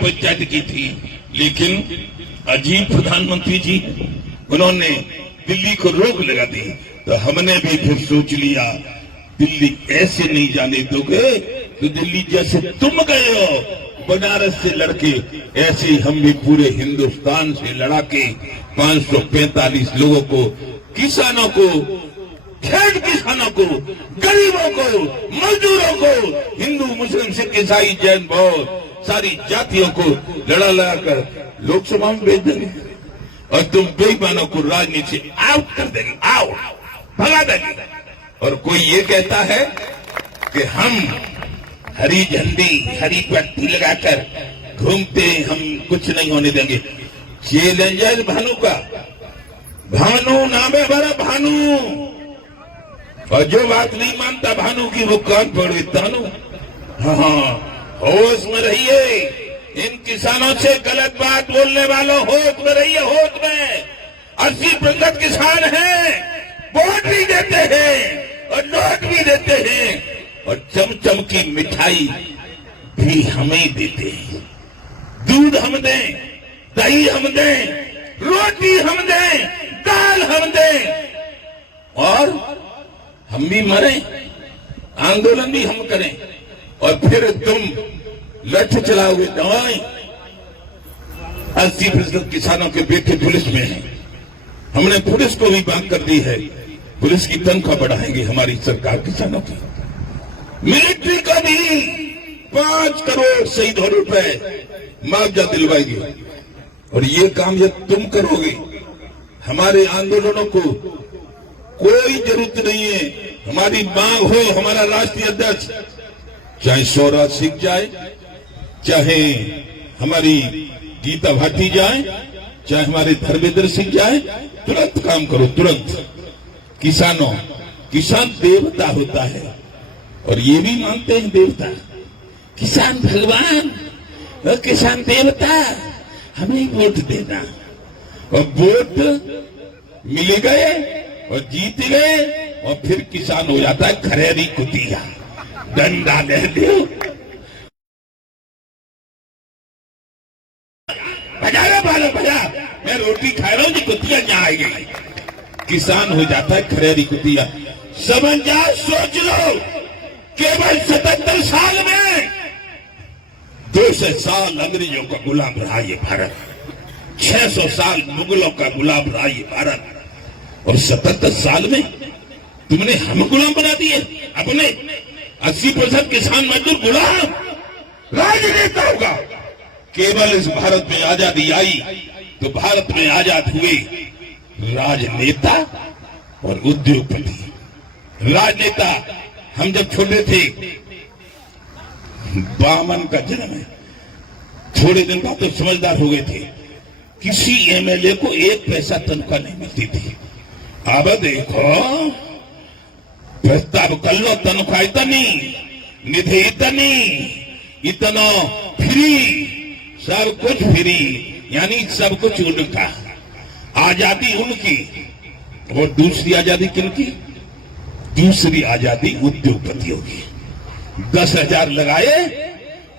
पंचायत की थी, लेकिन अजीब प्रधानमंत्री जी, उन्होंने दिल्ली को रोक लगा दी। तो हमने भी फिर सोच लिया, दिल्ली ऐसे नहीं जाने दोगे तो दिल्ली जैसे तुम गए हो बनारस से लड़के, ऐसे ही हम भी पूरे हिंदुस्तान से लड़ा के 545 लोगों को, किसानों को, खेत किसानों को, गरीबों को, मजदूरों को, हिंदू मुस्लिम सिख ईसाई जैन बौद्ध सारी जातियों को लड़ा कर लोकसभा में भेज देंगे और तुम बेईमानों को राजनीति से आउट कर देंगे, आउट, भगा देंगे। और कोई ये कहता है कि हम हरी झंडी हरी पट्टी लगाकर घूमते, हम कुछ नहीं होने देंगे। चैलेंजर भानु का, भानु नाम है हमारा, भानु। और जो बात नहीं मानता भानु की वो कान पड़े तानु। हाँ, होश में रहिए, इन किसानों से गलत बात बोलने वालों होश में रहिए, होश में। 80% किसान हैं, वोट भी देते हैं और नोट भी देते हैं और चमचम की मिठाई भी हमें देते हैं। दूध हम दें, दही हम दें, रोटी हम दें, दाल हम दें और हम भी मरें, आंदोलन भी हम करें और फिर तुम लठ चलाओगे दवाई। 80% किसानों के बेटे पुलिस में हैं। हमने पुलिस को भी बात कर दी है, पुलिस की तनख्वाह बढ़ाएंगे हमारी सरकार किसानों की। मिलिट्री का भी 5 करोड़ शहीदों रुपए मुआवजा दिलवाएगी। और ये काम जब तुम करोगे, हमारे आंदोलनों को कोई जरूरत नहीं है। हमारी मांग हो, हमारा राष्ट्रीय अध्यक्ष चाहे स्वराज सिंह जाए, चाहे हमारी गीता भाटी जाए, चाहे हमारे धर्मेंद्र सिंह जाए, तुरंत काम करो, तुरंत। किसान देवता होता है और ये भी मानते हैं देवता, किसान भगवान और किसान देवता, हमें वोट देना। और वोट मिल गए और जीत गए और फिर किसान हो जाता है खरेरी कुतिया, डंडा दे दो, बजा रे बालो बजा, मैं रोटी खा रहा हूं जी, कुतिया यहाँ आएगी। किसान हो जाता है खरेरी कुतिया। समझ जाओ, सोच लो, केवल 77 साल में 200 साल अंग्रेजों का गुलाम रहा ये भारत, 600 साल मुगलों का गुलाम रहा ये भारत, और 77 साल में तुमने हम गुलाम बना दिए अपने। 80% किसान मजदूर गुलाम, राजनेता होगा। केवल इस भारत में आजादी आई तो भारत में आजाद हुए राजनेता और उद्योगपति। राजनेता, हम जब छोटे थे, बामन का जन्म है, थोड़े दिन बाद तो समझदार हो गए थे। किसी एमएलए को 1 पैसा तनख्वाह नहीं मिलती थी। अब देखो, प्रस्ताव कर लो, तनख्वाह इतनी, निधि इतनी, इतना फ्री, सब कुछ फ्री, यानी सब कुछ उनका। आजादी उनकी और दूसरी आजादी किनकी? दूसरी आजादी उद्योगपतियों की। 10,000 लगाए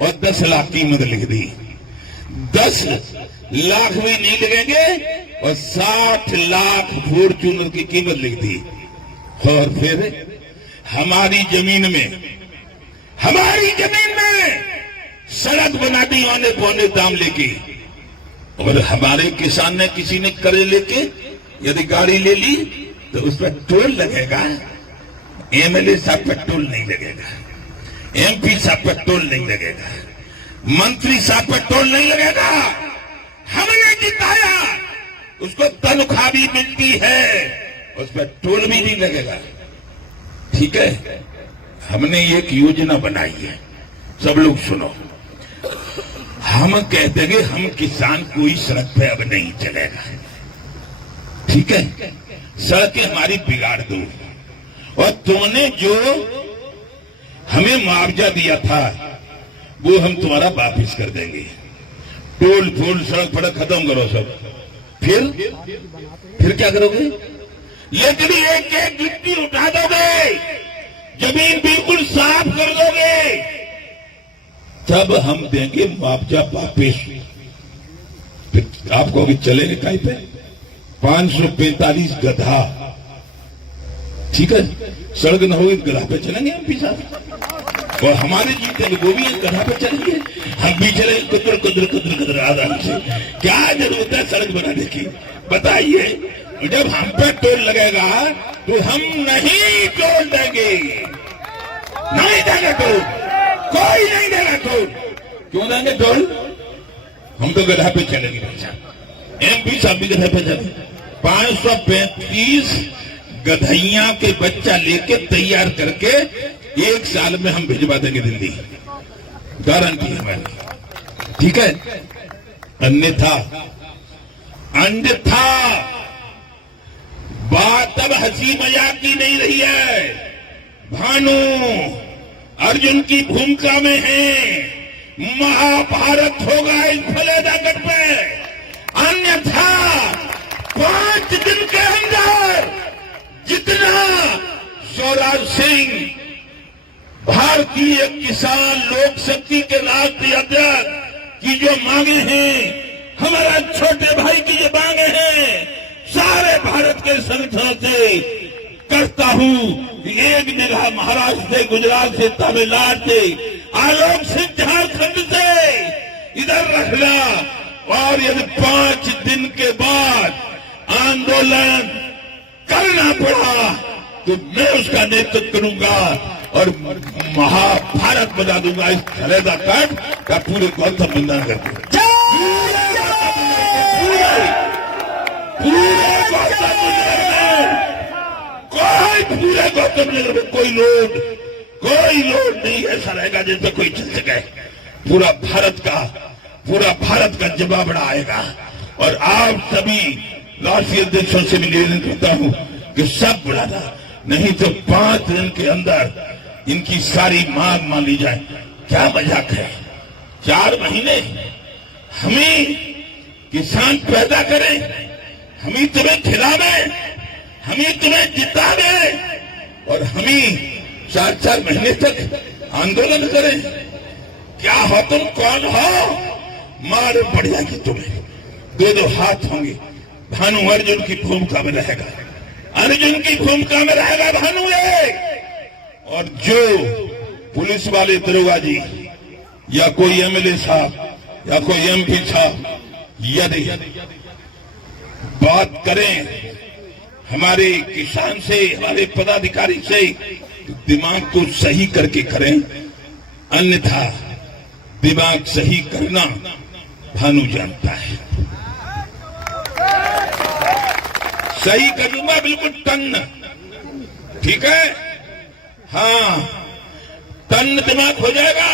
और 10 लाख कीमत लिख दी। 10 लाख भी नहीं लगेंगे और 60 लाख फॉर्च्यूनर की कीमत लिख दी। और फिर हमारी जमीन में सड़क बना दी औने पौने दाम लेके। और हमारे किसान ने, किसी ने कर्ज लेके यदि गाड़ी ले ली तो उस पर टोल लगेगा। एमएलए साहब पर टोल नहीं लगेगा, एमपी साहब पर टोल नहीं लगेगा, मंत्री साहब पर टोल नहीं लगेगा। हमने जिताया, उसको तनख्वाह भी मिलती है, उस पर टोल भी नहीं लगेगा। ठीक है, हमने एक योजना बनाई है, सब लोग सुनो। हम कहते हैं हम किसान कोई सड़क पे अब नहीं चलेगा। ठीक है, सड़कें हमारी बिगाड़ दो और तुमने जो हमें मुआवजा दिया था वो हम तुम्हारा वापिस कर देंगे। टोल फोल सड़क फड़क खत्म करो सब। फिर क्या करोगे? लेकिन एक एक गिट्टी उठा दोगे, जमीन बिल्कुल साफ कर दोगे, तब हम देंगे मुआवजा वापिस। आपको अभी चलेंगे कहीं पे 545 गधा, ठीक है, सड़क न होगी गधा पे चलेंगे हम भी साहब, और हमारे जीते वो भी गधा पे चलेंगे, हम भी चलेंगे कुदर कुदर कुदर कुदर आराम से। क्या जरूरत है सड़क बनाने की, बताइए। जब हम पे टोल लगेगा तो हम नहीं टोल देंगे, नहीं देंगे टोल, कोई नहीं देगा टोल। क्यों देंगे टोल? हम तो गधा पे चलेंगे भाई साहब, एमपी साहब भी गधा पे चलेंगे। 535 गधैया के बच्चा लेके तैयार करके 1 साल में हम भिजवा देंगे दिल्ली, गारंटी है हमारी, ठीक है। अन्यथा बात अब हंसी मजाक की नहीं रही है, भानु अर्जुन की भूमिका में है, महाभारत होगा इस फलेदागढ़ पे। अन्यथा 5 दिन के अंदर जितना स्वराज सिंह भारतीय किसान लोक शक्ति के राष्ट्रीय अध्यक्ष की जो मांगे हैं, हमारा छोटे भाई की जो मांगे हैं, सारे भारत के संगठनों से करता हूं। एक जगह महाराष्ट्र से, गुजरात से, तमिलनाडु से, आलोक सिंह झारखंड से इधर रखना, और यदि 5 दिन के बाद आंदोलन करना पड़ा तो मैं उसका नेतृत्व करूंगा और महाभारत बना दूंगा इस फलेदा कट का पूरे गौतम बुद्ध नगर को। पूरे गौतम बुद्ध नगर में पूरे गौतम नगर में कोई लोड नहीं ऐसा रहेगा जिससे कोई चल सके। पूरा भारत का जवाबड़ा आएगा। और आप सभी राष्ट्रीय अध्यक्षों से भी निवेदन करता हूं कि सब बुलाना, नहीं तो 5 दिन के अंदर इनकी सारी मांग मान ली जाए। क्या मजाक है, 4 महीने हमें किसान पैदा करें, हमें तुम्हें खिलावें, हमें तुम्हें जितावे, और हमें 4-4 महीने तक आंदोलन करें। क्या हो तुम, कौन हो? मार पड़ जाएगी तुम्हें, 2 हाथ होंगे। भानु अर्जुन की भूमिका में रहेगा, अर्जुन की भूमिका में रहेगा भानु एक। और जो पुलिस वाले दरोगा जी या कोई एमएलए साहब या कोई एमपी साहब यदि बात करें हमारे किसान से, हमारे पदाधिकारी से, तो दिमाग को सही करके करें, अन्यथा दिमाग सही करना भानु जानता है। सही करूंगा बिल्कुल टन, ठीक है, हाँ, टन दिमाग हो जाएगा।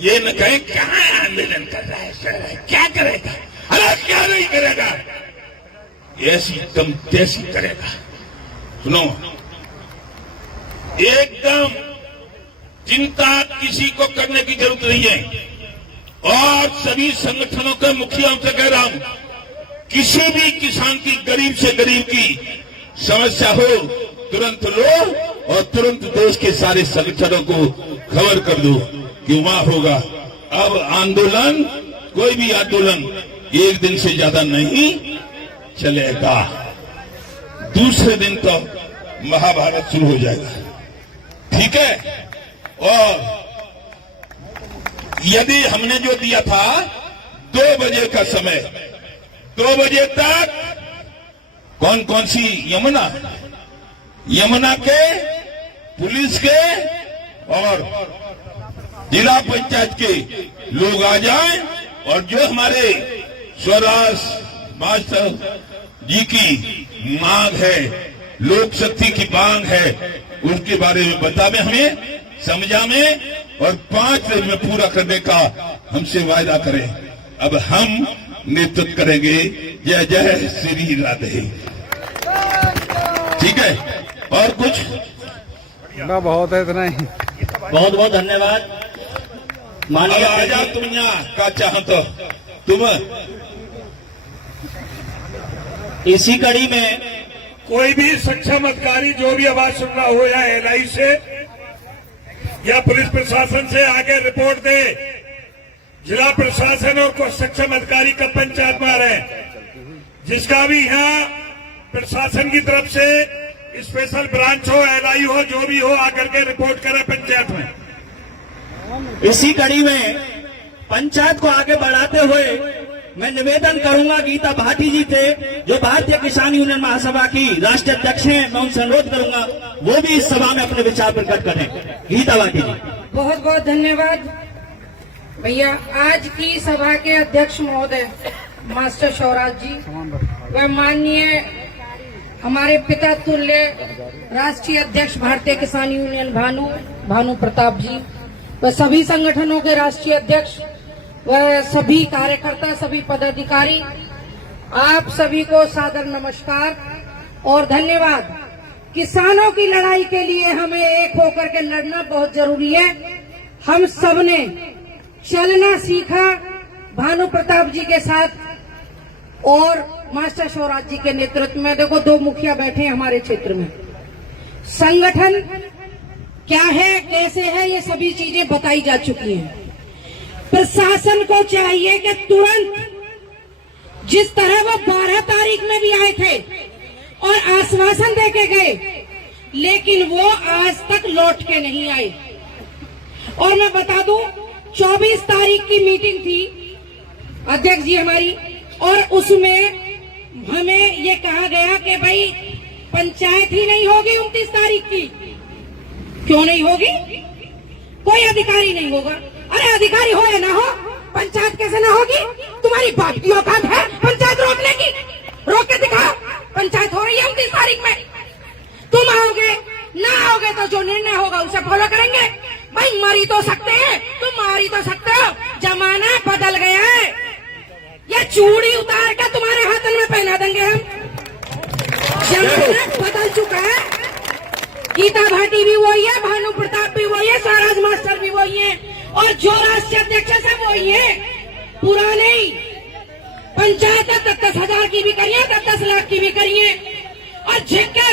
ये न कहे कहां आंदोलन कर रहा है सर, क्या करेगा, अरे क्या नहीं करेगा, ऐसी कम तैसी करेगा। सुनो, एकदम चिंता किसी को करने की जरूरत नहीं है। और सभी संगठनों के मुखियाओं से कह रहा हूं, किसी भी किसान की गरीब से गरीब की समस्या हो तुरंत लो और तुरंत देश के सारे संगठनों को खबर कर दो कि वहां होगा। अब आंदोलन, कोई भी आंदोलन 1 दिन से ज्यादा नहीं चलेगा। दूसरे दिन तो महाभारत शुरू हो जाएगा, ठीक है। और यदि हमने जो दिया था 2 बजे का समय, 2 बजे तक कौन कौन सी यमुना के, पुलिस के और जिला पंचायत के लोग आ जाएं, और जो हमारे स्वराज मास्टर जी की मांग है, लोक शक्ति की मांग है, उसके बारे में बतावे, हमें समझावे और 5 दिन में पूरा करने का हमसे वायदा करें। अब हम नेतृत्व करेंगे। जय जय श्री राधे। ठीक है, और कुछ ना, बहुत है इतना ही। बहुत बहुत धन्यवाद माननीय। आजा तुम यहाँ का चाह तो तुम इसी कड़ी में कोई भी सक्षम अधिकारी जो भी आवाज सुन रहा हो, या एलआई से या पुलिस प्रशासन से आगे रिपोर्ट दे जिला प्रशासन और कुछ सक्षम अधिकारी का पंचायत मार है, जिसका भी यहाँ प्रशासन की तरफ से स्पेशल ब्रांच हो, एलआई हो, जो भी हो, आकर के रिपोर्ट करे पंचायत में। इसी कड़ी में पंचायत को आगे बढ़ाते हुए मैं निवेदन करूंगा, गीता भाटी जी थे जो भारतीय किसान यूनियन महासभा की राष्ट्रीय अध्यक्ष हैं, मैं उनसे अनुरोध करूंगा वो भी इस सभा में अपने विचार प्रकट करें। गीता भाटी जी। बहुत बहुत धन्यवाद भैया। आज की सभा के अध्यक्ष महोदय मास्टर शौराज जी व माननीय हमारे पिता तुल्य राष्ट्रीय अध्यक्ष भारतीय किसान यूनियन भानु प्रताप जी व सभी संगठनों के राष्ट्रीय अध्यक्ष व सभी कार्यकर्ता, सभी पदाधिकारी, आप सभी को सादर नमस्कार और धन्यवाद। किसानों की लड़ाई के लिए हमें एक होकर के लड़ना बहुत जरूरी है। हम सबने चलना सीखा भानु प्रताप जी के साथ और मास्टर शौराज जी के नेतृत्व में। देखो, दो मुखिया बैठे हैं हमारे क्षेत्र में। संगठन क्या है, कैसे है, ये सभी चीजें बताई जा चुकी हैं। प्रशासन को चाहिए कि तुरंत, जिस तरह वो 12 तारीख में भी आए थे और आश्वासन देके गए, लेकिन वो आज तक लौट के नहीं आए। और मैं बता दूं, 24 तारीख की मीटिंग थी अध्यक्ष जी हमारी, और उसमें हमें ये कहा गया कि भाई पंचायत ही नहीं होगी 29 तारीख की। क्यों नहीं होगी? कोई अधिकारी नहीं होगा। अरे अधिकारी हो या ना हो, पंचायत कैसे ना होगी? तुम्हारी बात की औकात है पंचायत रोकने की? रोक के दिखाओ, पंचायत हो रही है 29 तारीख में। तुम आओगे ना आओगे तो जो निर्णय होगा उसे फॉलो करेंगे। भाई मरी तो सकते हैं, तुम मारी तो सकते हो, जमाना बदल गया है। ये चूड़ी उतार के तुम्हारे हाथन में पहना देंगे हम। जमाना बदल चुका है। गीता भाटी भी वही है, भानु प्रताप भी वही है, स्वराज मास्टर भी वही है, और जो राष्ट्रीय अध्यक्ष है वही है। पुराने पंचायत 10,000 की भी करिए, 10 लाख की भी करिए, और झिक्के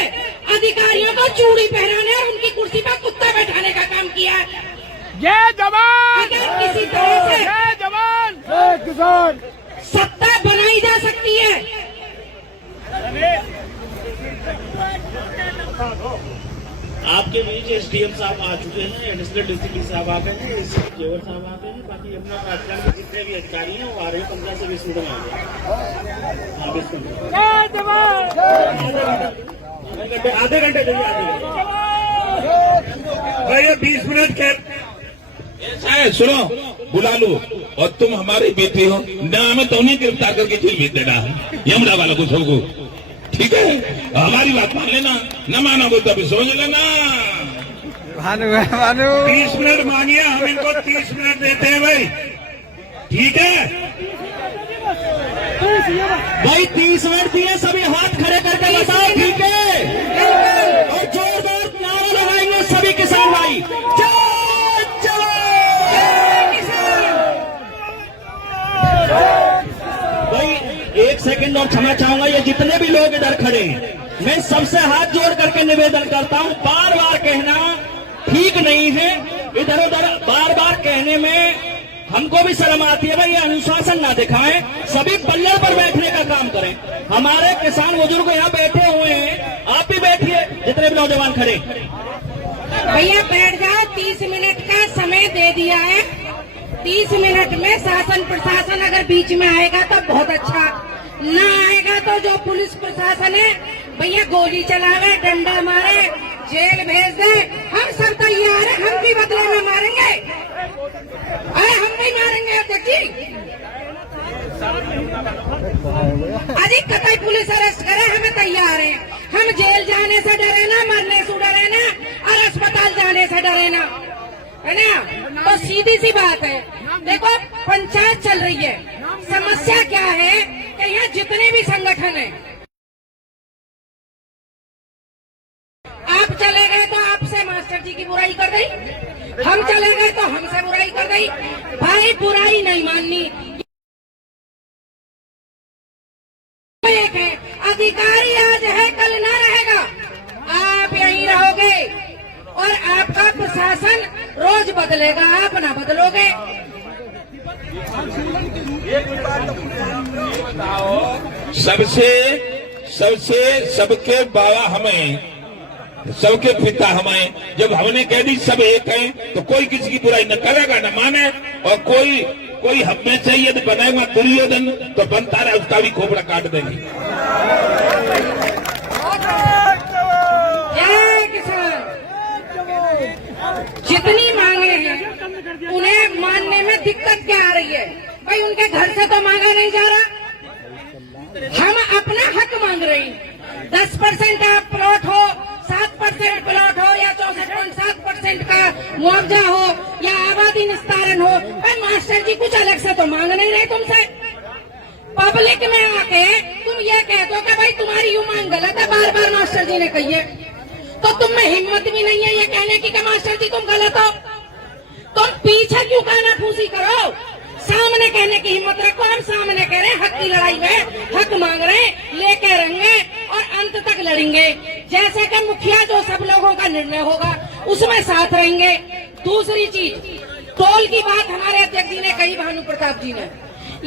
अधिकारियों को चूड़ी पहनाने और उनकी कुर्सी पर कुत्ता बैठाने का काम किया। जय जवान। अगर किसी तरह से जय जवान, जय किसान सत्ता बनाई जा सकती है, आपके बीच एसडीएम साहब आ चुके हैं, एडिशनल डिस्ट्रिक्ट साहब आ गए हैं, जेवर साहब आ गए हैं, बाकी अपना राजस्थान के जितने भी अधिकारी हैं वो आ रहे हैं। 15 से 20 मिनट में आ गए। हाँ, 20 मिनट, आधे घंटे चाहिए, आधे घंटे। भैया 20 मिनट के सुनो, बुला लो। और तुम हमारे बेटे हो ना, हमें तो नहीं गिरफ्तार करके जेल भेज देना है यमुना वाला को सबको, ठीक है? हमारी बात मान लेना, न माना बोलता भी समझ लेना। भानु 20 मिनट मांगिए, हम इनको 30 मिनट देते हैं भाई, ठीक है? भाई 30 मिनट दिए, सभी हाथ खड़े करके बताओ, ठीक है? और जोरदार नारा लगाएंगे सभी किसान भाई। भाई 1 सेकंड और क्षमा चाहूंगा, ये जितने भी लोग इधर खड़े हैं, मैं सबसे हाथ जोड़ करके निवेदन करता हूं, बार बार कहना ठीक नहीं है। इधर उधर बार बार कहने में हमको भी शर्म आती है। भाई ये अनुशासन ना दिखाएं, सभी पल्ले पर बैठने का काम करें। हमारे किसान बुजुर्ग यहाँ बैठे हुए हैं, आप भी बैठिए, जितने भी नौजवान खड़े। भैया बैठ जाओ, 30 मिनट का समय दे दिया है। 30 मिनट में शासन प्रशासन अगर बीच में आएगा तो बहुत अच्छा, ना आएगा तो जो पुलिस प्रशासन है भैया गोली चलावे, डंडा मारे, जेल भेज दे, हम सब तैयार है। हम भी बदले में मारेंगे, अरे हम नहीं मारेंगे अध्यक्ष जी। अधिक कतई पुलिस अरेस्ट करे, हमें तैयार है। हम जेल जाने से डरे ना, मरने से डरे ना, और अस्पताल जाने से डरे ना, है ना? तो सीधी सी बात है। देखो, पंचायत चल रही है, समस्या क्या है कि यहाँ जितने भी संगठन है, आप चले गए तो आपसे मास्टर जी की बुराई कर दी, हम चले गए तो हमसे बुराई कर दी। भाई बुराई नहीं माननी। एक है, अधिकारी आज है कल ना रहेगा, आप यहीं रहोगे और आपका प्रशासन रोज बदलेगा, आप ना बदलोगे। सबके बाबा हमें, सबके पिता हमें। जब हमने कह दी सब एक हैं तो कोई किसी की बुराई न करेगा न माने, और कोई हमें चाहिए तो बनाएगा दुर्योधन तो बनता रहे, उसका भी खोपड़ा काट देंगे। जय किसान। जितनी मांगे हैं उन्हें मानने में दिक्कत क्या आ रही है? भाई उनके घर से तो मांगा नहीं जा रहा, हम अपना हक मांग रहे हैं। 10% का प्लॉट हो, 7% प्लॉट हो, या 64.7% का मुआवजा हो, या आबादी निस्तारण हो, भाई मास्टर जी कुछ अलग से तो मांग नहीं रहे तुमसे। पब्लिक में आके तुम ये कह दो कि भाई तुम्हारी यूं मांग गलत है, बार बार मास्टर जी ने कही है, तो तुम में हिम्मत भी नहीं है ये कहने की कि मास्टर जी तुम गलत हो। तुम पीछे क्यों कहना फूसी करो, सामने कहने की हिम्मत रखो। हम सामने कह रहे हैं, हक की लड़ाई में हक मांग रहे हैं, लेके रहेंगे और अंत तक लड़ेंगे। जैसे कि मुखिया जो सब लोगों का निर्णय होगा उसमें साथ रहेंगे। दूसरी चीज, टोल की बात हमारे अध्यक्ष जी ने कही, भानु प्रताप जी ने,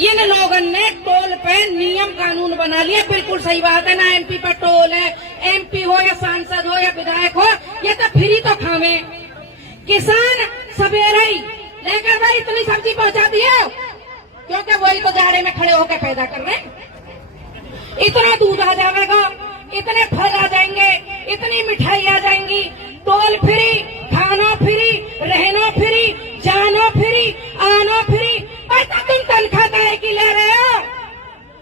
इन लोगों ने टोल पे नियम कानून बना लिया। बिल्कुल सही बात है ना, एमपी पर टोल है, एमपी हो या सांसद हो या विधायक हो, ये तो फ्री तो खावे। किसान सवेरे ही लेकर भाई इतनी सब्जी पहुंचा दिया, क्योंकि वही तो जाड़े में खड़े होकर पैदा कर रहे हैं। इतना दूध आ जाएगा, इतने फल आ जाएंगे, इतनी मिठाई आ जाएंगी, टोल फ्री, खाना फ्री, रहना फ्री, जाना फ्री, आना फ्री। और तो तुम तनख्वाह काहे की ले रहे हो?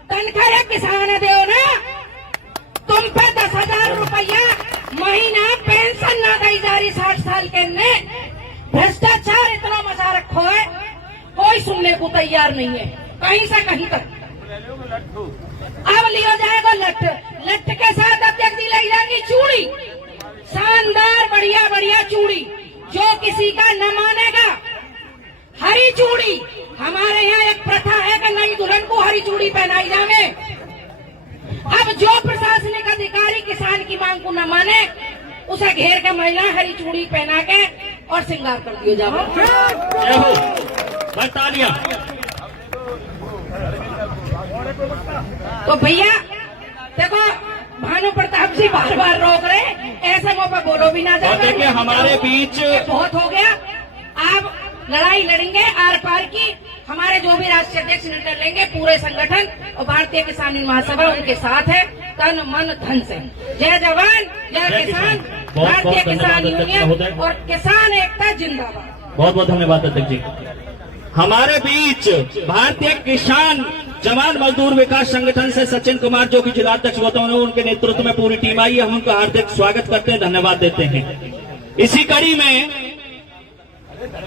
तनख्वाह या किसान दो ना, तुम पे 10,000 रुपया महीना पेंशन ना दी जा रही 60 साल के ने। भ्रष्टाचार इतना मचा रखो है, कोई सुनने को तैयार नहीं है कहीं से कहीं तक। अब लिया जाएगा लठ, लठ के साथ अध्यक्ष जी ले जाएंगी चूड़ी, शानदार बढ़िया बढ़िया चूड़ी, जो किसी का न मानेगा। हरी चूड़ी, हमारे यहाँ एक प्रथा है कि नई दुल्हन को हरी चूड़ी पहनाई जाए। अब जो प्रशासनिक अधिकारी किसान की मांग को न माने, उसे घेर के महिला हरी चूड़ी पहना के और श्रृंगार कर दिया जाओ। तालियां। तो भैया देखो, भानु प्रताप जी बार बार रोक रहे, ऐसे मुंह पे बोलो भी ना जाए। देखिए हमारे बीच बहुत हो गया, आप लड़ाई लड़ेंगे आर पार की। हमारे जो भी राष्ट्रीय अध्यक्ष निर्णय लेंगे, पूरे संगठन और भारतीय किसान महासभा उनके साथ है, तन मन धन से। जय जवान जय किसान, भारतीय किसान यूनियन और किसान एकता जिंदाबाद। बहुत बहुत धन्यवाद अध्यक्ष जी। हमारे बीच भारतीय किसान जवान मजदूर विकास संगठन से सचिन कुमार, जो कि जिलाध्यक्ष होते हैं, उनके नेतृत्व में पूरी टीम आई है। हम उनका हार्दिक स्वागत करते हैं, धन्यवाद देते हैं। इसी कड़ी में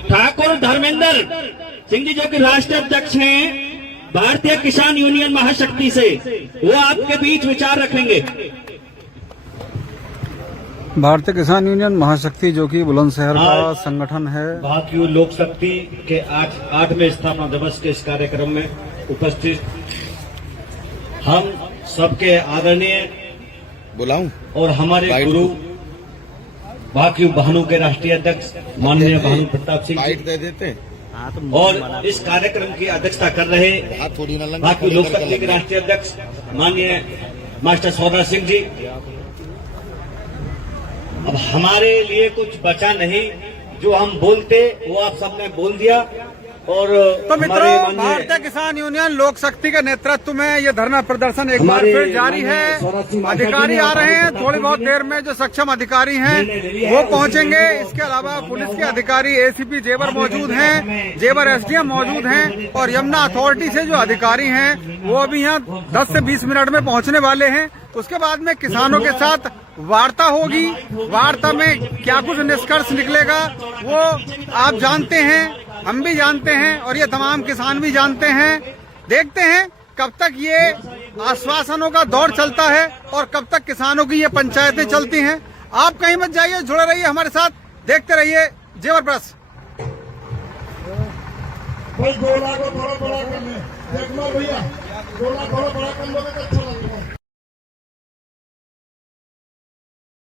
ठाकुर धर्मेंद्र सिंह जी, जो कि राष्ट्रीय अध्यक्ष हैं भारतीय किसान यूनियन महाशक्ति से, वो आपके बीच विचार रखेंगे। भारतीय किसान यूनियन महाशक्ति, जो कि बुलंदशहर का संगठन है, भारतीय लोक शक्ति के 8वें स्थापना दिवस के इस कार्यक्रम में उपस्थित हम सबके आदरणीय बुलाऊं और हमारे गुरु भाकियू बहनों के राष्ट्रीय अध्यक्ष माननीय भानु प्रताप सिंह बाइट दे देते और इस कार्यक्रम की अध्यक्षता कर रहे भाकियू लोक शक्ति के राष्ट्रीय अध्यक्ष माननीय मास्टर सौदा सिंह जी। अब हमारे लिए कुछ बचा नहीं, जो हम बोलते वो आप सबने बोल दिया। और तो मित्रों, भारतीय किसान यूनियन लोक शक्ति के नेतृत्व में ये धरना प्रदर्शन एक बार फिर जारी है। अधिकारी आ रहे हैं, थोड़ी बहुत देर में जो सक्षम अधिकारी हैं वो पहुंचेंगे। इसके अलावा पुलिस के अधिकारी एसीपी जेवर मौजूद हैं, जेवर एसडीएम मौजूद हैं, और यमुना अथॉरिटी से जो अधिकारी हैं वो अभी यहाँ 10 से 20 मिनट में पहुंचने वाले हैं। उसके बाद में किसानों के साथ वार्ता होगी। वार्ता में क्या कुछ निष्कर्ष निकलेगा वो आप जानते हैं, हम भी जानते हैं, और ये तमाम किसान भी जानते हैं। देखते हैं कब तक ये आश्वासनों का दौर चलता है और कब तक किसानों की ये पंचायतें चलती हैं। आप कहीं मत जाइए, जुड़े रहिए हमारे साथ, देखते रहिए जेवर प्रेस। भाई गोला को थोड़ा बड़ा कर ले, देखना भैया, गोला थोड़ा बड़ा कर लो तो अच्छा लगेगा।